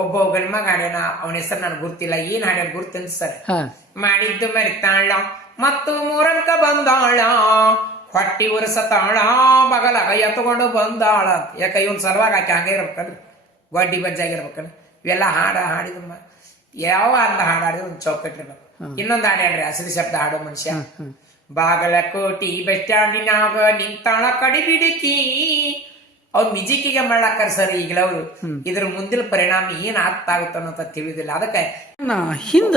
ಒಬ್ಬ ಗಂಡ ಮಗ ಹಾಡ್ಯಾನ, ಅವನ ಹೆಸರು ನನಗೆ ಗೊತ್ತಿಲ್ಲ, ಏನ್ ಹಾಡ್ಯಾನ ಗುರ್ತಿನ್ ಸರ್. ಹಾ ಮಾಡಿದ್ದು ಮರಿತಾಳ ಮತ್ತು ಮೂರಂಕ ಬಂದಾಳ, ಹೊಟ್ಟಿ ಉರ್ಸತಾಳ, ಬಗಲಾಗ ಎತ್ಕೊಂಡು ಬಂದಾಳ. ಯಾಕ ಇವನ್ ಸಲುವಾಗಿ ಆಕೆ ಹಂಗೆ ಇರ್ಬೇಕಲ್ರಿ, ಗೊಡ್ಡಿ ಬಜ್ಜಾಗಿರ್ಬೇಕಲ್ರಿ. ಇವೆಲ್ಲ ಹಾಡಿದ ಯಾವ ಅಂದ ಹಾಡಿದ್ರೆ ಒಂದು ಚೌಕಟ್ಟಿರ್ಬೇಕು. ಇನ್ನೊಂದು ಹಾಡ್ಯಾನ್ರಿ ಹಸಿರು ಶಬ್ದ ಹಾಡೋ ಮನುಷ್ಯ. ಬಾಗಲಕೋಟಿ ಬಸ್ ಸ್ಟ್ಯಾಂಡಿನಾಗ ನಿಂತಾಳ ಕಡಿಬಿಡಿಕಿ, ಅವ್ರು ಮಿಜಿಕಿಗೆ ಮಾಡ್ಲಾಕರ್ ಸರ್. ಈಗಲ ಅವ್ರು ಇದ್ರ ಮುಂದಿನ ಪರಿಣಾಮ ಏನ್ ಆಗ್ತಾ ಆಗುತ್ತ ಅನ್ನೋಂತ ತಿಳಿಯುದಿಲ್ಲ. ಅದಕ್ಕೆ ಹಿಂದ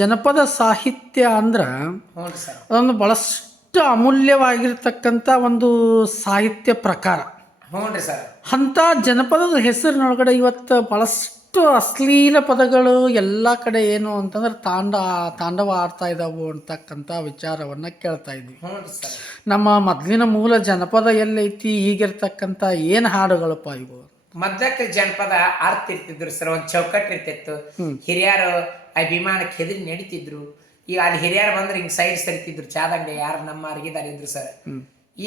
ಜನಪದ ಸಾಹಿತ್ಯ ಅಂದ್ರ ಹ್ಞೂ ಸರ್, ಅದೊಂದು ಬಹಳಷ್ಟು ಅಮೂಲ್ಯವಾಗಿರ್ತಕ್ಕಂಥ ಒಂದು ಸಾಹಿತ್ಯ ಪ್ರಕಾರ. ಹ್ಞೂನ್ರಿ ಸರ್. ಅಂಥ ಜನಪದದ ಹೆಸರಿನೊಳಗಡೆ ಇವತ್ತು ಬಹಳಷ್ಟು ಅಶ್ಲೀಲ ಪದಗಳು ಎಲ್ಲ ಕಡೆ ಏನು ಅಂತಂದ್ರೆ ತಾಂಡವ ಆಡ್ತಾ ಇದ್ದಾವು ಅಂತಕ್ಕಂಥ ವಿಚಾರವನ್ನು ಕೇಳ್ತಾ ಇದ್ವಿ. ಹ್ಞೂನ್ರಿ ಸರ್. ನಮ್ಮ ಮೊದಲಿನ ಮೂಲ ಜನಪದ ಎಲ್ಲೈತಿ, ಈಗಿರ್ತಕ್ಕಂಥ ಏನು ಹಾಡುಗಳಪ್ಪ ಇವು? ಮೊದ್ಲಕ್ಕೆ ಜನಪದ ಅರ್ಥ ಇರ್ತಿದ್ರು ಸರ್, ಒಂದ್ ಚೌಕಟ್ಟು ಇರ್ತಿತ್ತು. ಹಿರಿಯರು ಅಭಿಮಾನಕ್ಕೆ ಹೆದರಿ ನಡೀತಿದ್ರು. ಈಗ ಅಲ್ಲಿ ಹಿರಿಯರು ಬಂದ್ರೆ ಹಿಂಗ್ ಸೈಡ್ ಸರಿತಿದ್ರು, ಚಾದಂಡೆ ಯಾರು ನಮ್ಮ ಅರ್ಗಿದಾರ ಇದ್ರು ಸರ್.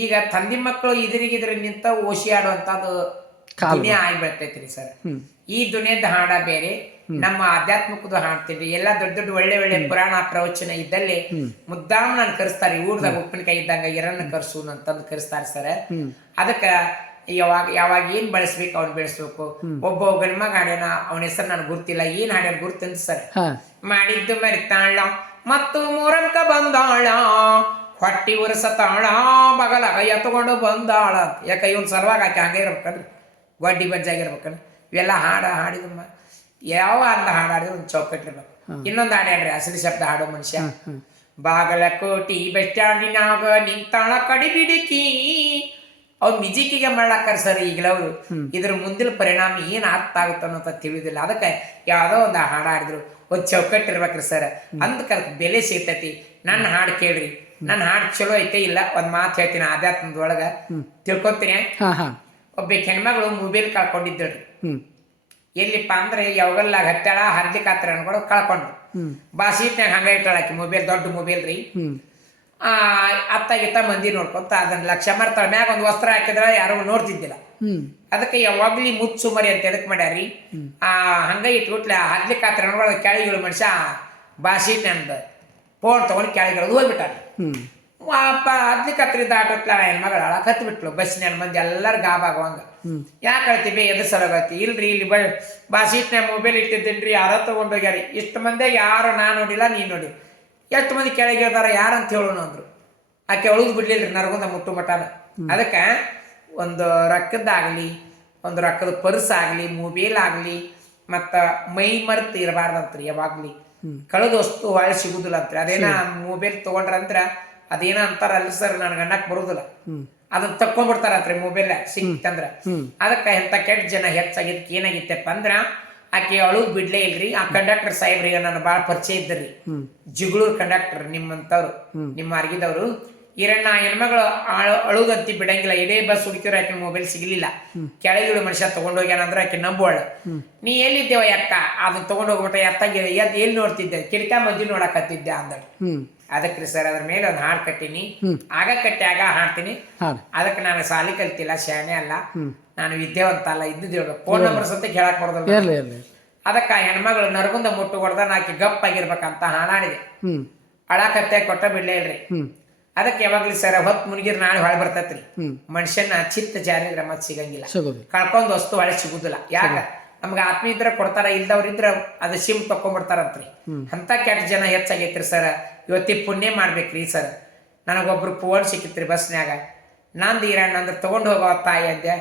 ಈಗ ತಂದೆ ಮಕ್ಕಳು ಇದ್ರಿಗಿದ್ರ ನಿಂತ ಓಶಿ ಆಡುವಂತದ್ದು ದುನಿಯಾ ಆಗ್ಬಿಡ್ತೈತ್ರಿ ಸರ್. ಈ ದುನಿಯಾದ ಹಾಡ ಬೇರೆ, ನಮ್ಮ ಆಧ್ಯಾತ್ಮಿಕದ ಹಾಡ್ತೀವಿ. ಎಲ್ಲಾ ದೊಡ್ಡ ದೊಡ್ಡ ಒಳ್ಳೆ ಒಳ್ಳೆ ಪುರಾಣ ಪ್ರವಚನ ಇದ್ದಲ್ಲಿ ಮುದ್ದಾಮ್ ನಾನು ಕರೆಸ್ತಾರೆ. ಊರ್ದಾಗ ಉಪ್ಪಿನಕಾಯಿ ಇದ್ದಂಗ ಎರನ್ನ ಕರ್ಸು ಅಂತಂದು ಕರೆಸ್ತಾರೆ ಸರ್. ಅದಕ್ಕ ಯಾವಾಗ ಏನ್ ಬೆಳೆಸ್ಬೇಕು ಅವ್ನು ಬೆಳೆಸ್ಬೇಕು. ಒಬ್ಬ ಗಂಡ ಮಗ ಹಾಡ್ಯಾನ, ಅವನ ಹೆಸರು ನನಗೆ ಗೊತ್ತಿಲ್ಲ, ಏನ್ ಹಾಡ್ಯಾನ ಗುರ್ತಿನ್ ಸರ್. ಮಾಡಿದ್ದು ಮರಿತಾಳ ಮತ್ತು ಮೂರಂಕ ಬಂದಾಳ, ಹೊಟ್ಟಿ ಉರ್ಸತಾಳ, ಬಗಲಾಗ ಎತ್ಕೊಂಡು ಬಂದಾಳ. ಯಾಕ ಇವನ್ ಸಲುವಾಗಿ ಆಕೆ ಹಂಗೆ ಇರ್ಬೇಕಲ್ರಿ, ಗೊಡ್ಡಿ ಬಜ್ಜಾಗಿರ್ಬೇಕಲ್ರಿ. ಇವೆಲ್ಲ ಹಾಡಿದ ಯಾವ ಅಂದ ಹಾಡಿದ್ರೆ ಒಂದು ಚೌಕಟ್ಟಿರ್ಬೇಕು. ಇನ್ನೊಂದು ಹಾಡ್ಯಾನ್ರಿ ಹಸಿರು ಶಬ್ದ ಹಾಡೋ ಮನುಷ್ಯ. ಬಾಗಲಕೋಟಿ ಬಸ್ ಸ್ಟ್ಯಾಂಡಿನಾಗ ನಿಂತಾಳ ಕಡಿಬಿಡಿಕಿ, ಅವ್ರು ಮಿಜಿಕಿಗೆ ಮಾಡ್ಲಾಕರ್ ಸರ್. ಈಗಲ ಅವ್ರು ಇದ್ರ ಮುಂದಿನ ಪರಿಣಾಮ ಏನ್ ಆಗ್ತಾ ಆಗುತ್ತ ಅನ್ನೋಂತ ತಿಳಿಯುದಿಲ್ಲ. ಅದಕ್ಕೆ ಯಾವ್ದೋ ಒಂದು ಹಾಡು ಹಾಡಿದ್ರು ಒಂದ್ ಚೌಕಟ್ಟಿರ್ಬೇಕ್ರಿ ಸರ್. ಅಂದಕ್ಕೆ ಬೆಲೆ ಸಿಗ್ತೈತಿ. ನನ್ನ ಹಾಡು ಕೇಳ್ರಿ, ನನ್ನ ಹಾಡು ಚಲೋ ಐತೆ ಇಲ್ಲ ಒಂದ್ ಮಾತು ಹೇಳ್ತೀನಿ ಆಧ್ಯಾತ್ಮದೊಳಗ ತಿಳ್ಕೊತೀನಿ. ಒಬ್ಬ ಹೆಣ್ಮಗಳು ಮೊಬೈಲ್ ಕಳ್ಕೊಂಡಿದ್ದಳ್ರಿ. ಎಲ್ಲಿಪ್ಪ ಅಂದ್ರೆ ಯಾವಾಗಲ್ಲ ಹತ್ತಾಳ ಹರ್ಲಿಕ್ಕೆ ಹತ್ರ ಅನ್ಕೊಂಡು ಕಳ್ಕೊಂಡ್ರು. ಸೀಟ್ನಾಗ ಹಂಗ ಇಟ್ಟಾಳಾಕಿ ಮೊಬೈಲ್, ದೊಡ್ಡ ಮೊಬೈಲ್ ರೀ. ಅತ್ತಾಗಿತ್ತ ಮಂದಿ ನೋಡ್ಕೊಂತ ಅದನ್ನ ಲಕ್ಷ್ಯ ಮಾಡ್ತಾಳ. ಮ್ಯಾಗ ಒಂದು ವಸ್ತ್ರ ಹಾಕಿದ್ರ ಯಾರು ನೋಡ್ತಿದ್ದಿಲ್ಲ. ಅದಕ್ಕೆ ಯಾವಾಗ್ಲಿ ಮುಚ್ಚು ಮರಿ ಅಂತ ಎದಕ್ ಮಾಡ್ಯಾರಿ, ಹಂಗ ಇಟ್ಬಿಟ್ಲೆ ಹರ್ಲಿಕ್ಕೆ ಹತ್ರ ಅನ್ಕೊಳ್ಳೋ ಕೆಳಗಿಳು ಮನುಷ್ಯ ಸೀಟ್ನಂದ ಫೋನ್ ತಗೊಂಡು ಕೆಳಗಿಳದು ಹೋಗ್ಬಿಟ್ಟಾರ. ಹದ್ಲಿಕ್ಕೆ ಹತ್ರ ದಾಟತ್ಲ ಹೆಣ್ಮಗಳ ಕತ್ ಬಿಟ್ಲು. ಬಸ್ಸಿನ ಮಂದಿ ಎಲ್ಲಾರು ಗಾಬಾಗುವಂಗ. ಯಾಕೆ ಹೇಳ್ತೀವಿ ಎದ್ರ ಸಲಗೈತಿ? ಇಲ್ರಿ ಇಲ್ಲಿ ಸೀಟ್ನಾಗ ಮೊಬೈಲ್ ಇಟ್ಟಿದ್ದೇನ್ರಿ, ಯಾರೋ ತಗೊಂಡೋಗ್ಯಾರಿ. ಇಷ್ಟು ಮಂದಿಯಾಗ ಯಾರು ನಾ ನೋಡಿಲ್ಲ, ನೀ ನೋಡಿ. ಎಷ್ಟು ಮಂದಿ ಕೆಳಗೆ ಇರ್ತಾರ ಯಾರಂತ ಹೇಳೋಣ ಅಂದ್ರು. ಆಕೆ ಒಳದು ಬಿಡ್ಲಿಲ್ರಿ ನರಗುಂದ ಮುಟ್ಟು ಮಟಾನ. ಅದಕ್ಕೆ ಒಂದು ರೊಕ್ಕದ್ದಾಗಲಿ, ಒಂದು ರೊಕ್ಕದ ಪರ್ಸ್ ಆಗಲಿ, ಮೊಬೈಲ್ ಆಗಲಿ, ಮತ್ತು ಮೈ ಮರೆತು ಇರಬಾರ್ದಂತ್ರಿ. ಯಾವಾಗ್ಲಿ ಕಳೆದ ವಸ್ತು ಹೊಳೆ ಸಿಗುದಿಲ್ಲ ಅಂತ್ರಿ. ಅದೇನ ಮೊಬೈಲ್ ತಗೊಂಡ್ರಂದ್ರ ಅದೇನ ಅಂತಾರ ಅಲ್ಲಿ ಸರ್, ನನಗೆ ಅನ್ನಕ್ ಬರುದಿಲ್ಲ, ಅದನ್ನ ತಕ್ಕೊಂಡ್ಬಿಡ್ತಾರಂತ್ರಿ ಮೊಬೈಲ್ ಸಿಕ್ತಂದ್ರ. ಅದಕ್ಕೆ ಎಂತ ಕೆಟ್ಟ ಜನ ಹೆಚ್ಚಾಗಿದ್ದಕ್ಕೆ ಏನಾಗಿತ್ತಪ್ಪ ಅಂದ್ರ ಆಕೆ ಅಳು ಬಿಡ್ಲೇ ಇಲ್ರಿ. ಆ ಕಂಡಕ್ಟರ್ ಸಾಹೇಬ್ರಿಗೆ ನಾನು ಭಾಳ ಪರಿಚಯ ಇದ್ದರಿ. ಜಿಗಳೂರ್ ಕಂಡಕ್ಟರ್ ನಿಮ್ಮಂತವ್ರು, ನಿಮ್ಮ ಅರ್ಗಿದವ್ರು. ಈರಣ್ಣ ಹೆಣ್ಮಗಳು ಅಳುಗಂತಿ ಬಿಡಂಗಿಲ್ಲ. ಇಡೇ ಬಸ್ ಹುಡುಕಿದ್ರು ಆಕೆ ಮೊಬೈಲ್ ಸಿಗ್ಲಿಲ್ಲ. ಕೆಳಗಿಳು ಮನುಷ್ಯ ತಗೊಂಡೋಗ್ಯಾನ ಅಂದ್ರೆ ಆಕೆ ನಂಬೋಳ. ನೀ ಎಲ್ಲಿದ್ದೇವ ಯಕ್ಕ? ಅದನ್ನ ತಗೊಂಡೋಗ್ಬಿಟ್ಟ. ಎಲ್ಲಿ ನೋಡ್ತಿದ್ದೆ? ಕಿಟಕ ಮಜ್ಜಿ ನೋಡಕತ್ತಿದ್ದೆ ಅಂದಳು. ಅದಕ್ರಿ ಸರ್ ಅದ್ರ ಮೇಲೆ ಒಂದು ಹಾಡು ಕಟ್ಟೀನಿ. ಆಗ ಕಟ್ಟಿ ಆಗ ಹಾಡ್ತೀನಿ. ಅದಕ್ಕೆ ನಾನು ಸಾಲಿ ಕಲ್ತಿಲ್ಲ, ಶಾಣೆ ಅಲ್ಲ, ನಾನು ವಿದ್ಯಾವಂತ ಅಲ್ಲ. ಇದ್ದಿದ್ದು ಫೋನ್ ನಂಬರ್ ಸತ ಕೇಳಕ್ ಬರೋದಿಲ್ಲ. ಅದಕ್ಕೆ ಹೆಣ್ಮಗಳು ನರಗುಂದ ಮುಟ್ಟು ಹೊಡೆದ ಆಕೆ ಗಪ್ಪಾಗಿರ್ಬೇಕಂತ ಹಾಡಾಡಿದೆ. ಅಳಾಕತ್ತೆ ಕೊಟ್ಟ ಬಿಡ್ಲೇ ಇಲ್ರಿ. ಅದಕ್ಕೆ ಯಾವಾಗ್ಲಿ ಸರ್ ಹೊತ್ತು ಮುನ್ಗಿರ್ ನಾಳೆ ಹೊಳೆ ಬರ್ತೈತ್ರಿ. ಮನುಷ್ಯನ ಚಿತ್ತ ಜಾರಿದ್ರೆ ಮತ್ ಸಿಗಂಗಿಲ್ಲ, ಕಳ್ಕೊಂಡ್ ವಸ್ತು ಹೊಳೆ ಸಿಗುದಿಲ್ಲ. ಯಾಕ? ನಮ್ಗೆ ಆತ್ಮೀಯ ಇದ್ರ ಕೊಡ್ತಾರ, ಇಲ್ದವ್ರಿದ್ರ ಅದು ಸಿಮ್ ತಕೊಂಡ್ಬಿಡ್ತಾರಂತ್ರಿ. ಅಂತ ಕೆಟ್ಟ ಜನ ಹೆಚ್ಚಾಗೈತ್ರಿ ಸರ್. ಇವತ್ತಿ ಪುಣ್ಯ ಮಾಡ್ಬೇಕ್ರಿ ಸರ್. ನನಗೊಬ್ರು ಫೋನ್ ಸಿಕ್ಕಿತ್ರಿ ಬಸ್ನ್ಯಾಗ. ನಂದು ಈರಣ್ಣ ಅಂದ್ರೆ ತಗೊಂಡು ಹೋಗೋ ತಾಯಿ ಅಂದೆ.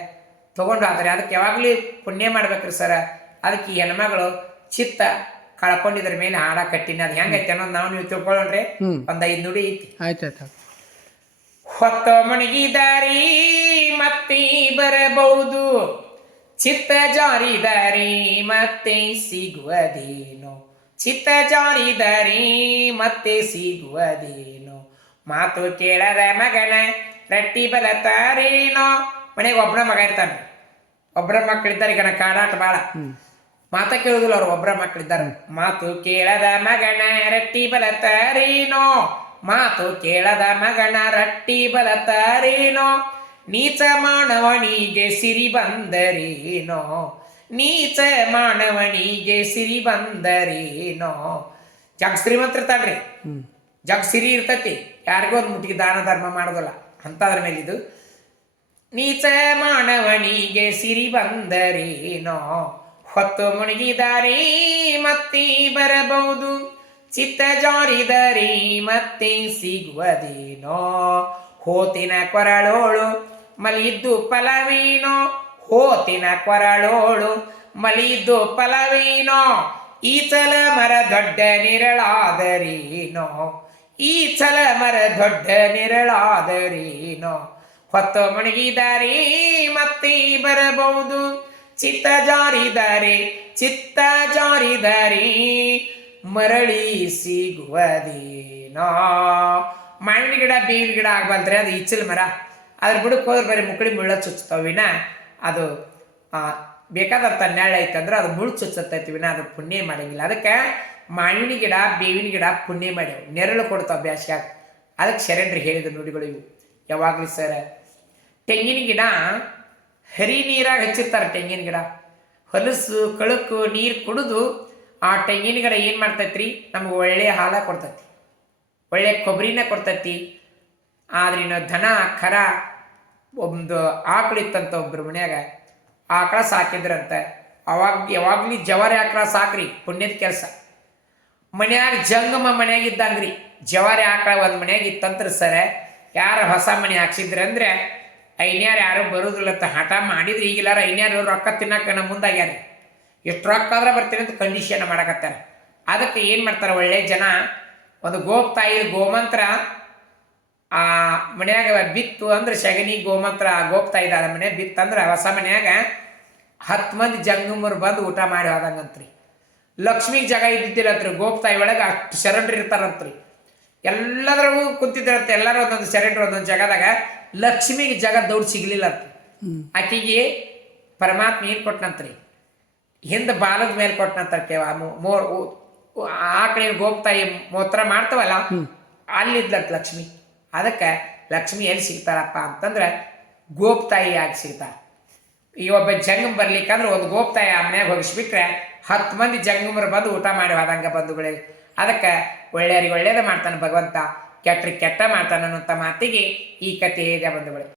ತಗೊಂಡು ಹೋದ್ರಿ. ಅದಕ್ಕೆ ಯಾವಾಗ್ಲಿ ಪುಣ್ಯ ಮಾಡ್ಬೇಕ್ರಿ ಸರ್. ಅದಕ್ಕೆ ಈ ಹೆಣ್ಮಗಳು ಚಿತ್ತ ಕಳ್ಕೊಂಡಿದ್ರ ಮೇಲೆ ಹಾಡ ಕಟ್ಟಿನಿ. ಅದು ಹೆಂಗೈತೆ ಅನ್ನೋದು ನಾವು ನೀವು ತಿಳ್ಕೊಳ್ಳೋಣ್ರಿ. ಒಂದ್ 5 ನುಡಿ ಐತಿ. ಆಯ್ತಾಯ್ತು. ಹೊತ್ತ ಮಣಗಿದಾರಿ ಮತ್ತೆ ಬರಬಹುದು, ಚಿತ್ತ ಜಾರಿದಾರಿ ಮತ್ತೆ ಸಿಗುವುದೇನೋ, ಚಿತ್ತ ಜಾರಿದಾರಿ ಮತ್ತೆ ಸಿಗುವುದೇನೋ, ಮಾತು ಕೇಳದ ಮಗನ ರಟ್ಟಿ ಬಲತಾರೇನೋ. ಮನೆಗೆ ಒಬ್ಬರ ಮಗ ಇರ್ತಾನೆ, ಒಬ್ಬರ ಮಕ್ಕಳಿದ್ದಾರೆ. ಈಗ ಕಾಡಾಟ ಬಾಳ ಮಾತ ಕೇಳುದಿಲ್ಲ ಅವ್ರು, ಒಬ್ಬರ ಮಕ್ಕಳಿದ್ದಾರೆ. ಮಾತು ಕೇಳದ ಮಗನ ರಟ್ಟಿ ಬಲತಾರೇನೋ, ಮಾತು ಕೇಳದ ಮಗನ ರಟ್ಟಿ ಬಲತಾರೇನೋ, ನೀಚ ಮಾನವನಿಗೆ ಸಿರಿ ಬಂದರೇನೋ, ನೀಚ ಮಾನವನಿಗೆ ಸಿರಿ ಬಂದರೇನೋ. ಜಗ್ ಶ್ರೀಮಂತರಿರ್ತಾಳ್ರಿ, ಜಗ್ ಸಿರಿ ಇರ್ತೈತಿ, ಯಾರಿಗೂ ಒಂದು ಮುಟ್ಟಿಗೆ ದಾನ ಧರ್ಮ ಮಾಡೋದಲ್ಲ ಅಂಥದ್ರ ಮೇಲೆ ಇದು. ನೀಚ ಮಾನವನಿಗೆ ಸಿರಿ ಬಂದರೇನೋ, ಹೊತ್ತು ಮುಳುಗಿದರೆ ಮತ್ತೆ ಬರಬಹುದು, ಚಿತ್ತ ಜಾರಿದರೆ ಮತ್ತೆ ಸಿಗುವುದೇನೋ. ಹೋತಿನ ಕೊರಳೋಳು ಮಲಿದ್ದು ಫಲವೇನೋ, ಹೋತಿನ ಕೊರಳೋಳು ಮಲಿದ್ದು ಫಲವೇನೋ, ಈ ಚಲ ಮರ ದೊಡ್ಡ ನೆರಳಾದರೇನೋ, ಈ ಚಲ ಮರ ದೊಡ್ಡ ನೆರಳಾದರೇನೋ. ಹೊತ್ತು ಮುಳುಗಿದರೆ ಮತ್ತೆ ಬರಬಹುದು, ಚಿತ್ತ ಜಾರಿದರೆ ಚಿತ್ತ ಜಾರಿದರೆ ಮರಳಿ ಸಿಗುವುದೇನೋ. ಮಾವಿನ ಗಿಡ ಬೇವಿನ ಗಿಡ ಆಗ್ಬಲ್ದ್ರೆ ಅದು ಇಚ್ಚಲ್ ಮರ, ಅದ್ರ ಬುಡಕ್ಕೆ ಹೋದ್ರೆ ಬರೀ ಮುಕ್ಕಳಿ ಮುಳ್ಳ ಚುಚ್ತಾವಿನ ಅದು ಬೇಕಾದಂಥ ನೆಳ್ಳ ಐತಂದ್ರೆ ಅದು ಮುಳ್ಳು ಚುಚ್ಚತ್ತೈತಿ ವಿನ ಅದು ಪುಣ್ಯ ಮಾಡಂಗಿಲ್ಲ. ಅದಕ್ಕೆ ಮಾವಿನ ಗಿಡ ಬೇವಿನ ಗಿಡ ಪುಣ್ಯ ಮಾಡ್ಯಾವ, ನೆರಳು ಕೊಡ್ತಾವ ಬ್ಯಾಸ್ಗ್ಯಾಗ. ಅದಕ್ಕೆ ಶರಣರು ಹೇಳಿದ್ರು ನುಡಿಗಳು ಇವು ಯಾವಾಗಲೂ ಸರ್. ತೆಂಗಿನ ಗಿಡ ಹರಿ ನೀರಾಗ ಹಚ್ಚಿರ್ತಾರೆ. ತೆಂಗಿನ ಗಿಡ ಹೊಲಸು ಕಳಕು ನೀರು ಕುಡಿದು ಆ ತೆಂಗಿನ ಗಿಡ ಏನು ಮಾಡ್ತೈತ್ರಿ, ನಮ್ಗೆ ಒಳ್ಳೆಯ ಹಾಲ ಕೊಡ್ತೈತಿ, ಒಳ್ಳೆ ಕೊಬ್ಬರಿನ ಕೊಡ್ತೈತಿ. ಆದ್ರೆ ಇನ್ನು ದನ ಕರ ಒಂದು ಆಕಳಿತ್ತಂತ ಒಬ್ರು ಮನ್ಯಾಗ ಆಕಳ ಸಾಕಿದ್ರಂತೆ. ಯಾವಾಗ್ಲಿ ಜವಾರಿ ಆಕಳ ಸಾಕ್ರಿ, ಪುಣ್ಯದ ಕೆಲಸ. ಮನ್ಯಾಗ ಜಂಗಮ ಮನ್ಯಾಗ ಇದ್ದಂಗ್ರಿ ಜವಾರಿ ಆಕಳ ಒಂದು ಮನ್ಯಾಗ ಇತ್ತಂತ್ರ ಸರ, ಯಾರು ಹೊಸ ಮನೆ ಹಾಕ್ಸಿದ್ರೆ ಅಂದ್ರೆ ಐನ್ಯಾರು ಯಾರು ಬರೋದಿಲ್ಲ ಅಂತ ಹಠ ಮಾಡಿದ್ರೆ ಈಗಿಲ್ಲಾರ ಐನ್ಯಾರು ರೊಕ್ಕ ತಿನ್ನಕ್ಕೆ ನಮ್ಮ ಮುಂದಾಗ್ಯಾರ. ಎಷ್ಟು ರೊಕ್ಕ ಆದ್ರೆ ಬರ್ತೀನಿ ಅಂತ ಕಂಡೀಷನ್ ಮಾಡಕತ್ತಾರೆ. ಅದಕ್ಕೆ ಏನು ಮಾಡ್ತಾರೆ ಒಳ್ಳೆ ಜನ, ಒಂದು ಗೋಪ್ತಾಯಿ ಗೋಮಂತ್ರ ಆ ಮನ್ಯಾಗ ಬಿತ್ತು ಅಂದ್ರೆ ಸಗಣಿ ಗೋಮಂತ್ರ ಗೋಪ್ತಾಯಿದ ಮನೆ ಬಿತ್ತಂದ್ರೆ ಹೊಸ ಮನ್ಯಾಗ 10 ಮಂದಿ ಜಂಗಮರು ಬಂದು ಊಟ ಮಾಡಿ ಹೋದಂಗಂತ್ರಿ. ಲಕ್ಷ್ಮಿ ಜಾಗ ಇದ್ದಿದ್ದಿಲ್ಲಂತ್ರಿ, ಗೋಪ್ತಾಯಿ ಒಳಗೆ ಅಷ್ಟು ಶರಣರು ಇರ್ತಾರಂತ್ರಿ. ಎಲ್ಲದ್ರಾಗೂ ಕುಂತಿದ್ರಂತೆ, ಎಲ್ಲರೂ ಒಂದೊಂದು ಶರಣರು ಒಂದೊಂದು ಜಾಗದಾಗ. ಲಕ್ಷ್ಮಿಗೆ ಜಾಗ ದೌಡ್ ಸಿಗ್ಲಿಲ್ಲ ಅಂತ, ಆಕೆಗೆ ಪರಮಾತ್ಮ ಏನು ಕೊಟ್ಟನಂತ್ರಿ, ಹಿಂದೆ ಬಾಲದ ಮೇಲೆ ಕೊಟ್ಟನಂತ. ಆಕಳಿನ ಗೋಪ್ತಾಯಿ ಮೂತ್ರ ಮಾಡ್ತವಲ್ಲ ಅಲ್ಲಿದ್ಲಂತ ಲಕ್ಷ್ಮಿ. ಅದಕ್ಕೆ ಲಕ್ಷ್ಮಿ ಎಲ್ಲಿ ಸಿಗ್ತಾರಪ್ಪ ಅಂತಂದ್ರೆ ಗೋಪ್ತಾಯಿ ಆಗಿ ಸಿಗ್ತಾರ. ಈಗ ಒಬ್ಬ ಜಂಗಮ್ ಬರ್ಲಿಕ್ಕಂದ್ರೆ ಒಂದು ಗೋಪ್ತಾಯಿ ಆ ಮನ್ಯಾಗ ಹೋಗಿಸ್ಬಿಟ್ರೆ 10 ಮಂದಿ ಜಂಗಮರು ಬಂದು ಊಟ ಮಾಡಿ ಹೋದಂಗ ಬಂಧುಗಳೇ. ಅದಕ್ಕೆ ಒಳ್ಳೆಯರಿಗೆ ಒಳ್ಳೇದೇ ಮಾಡ್ತಾನೆ ಭಗವಂತ, ಕೆಟ್ಟರಿಗೆ ಕೆಟ್ಟ ಮಾಡ್ತಾನೆ ಅನ್ನೋಂಥ ಮಾತಿಗೆ ಈ ಕಥೆ ಇದೆ ಬಂಧುಗಳೇ.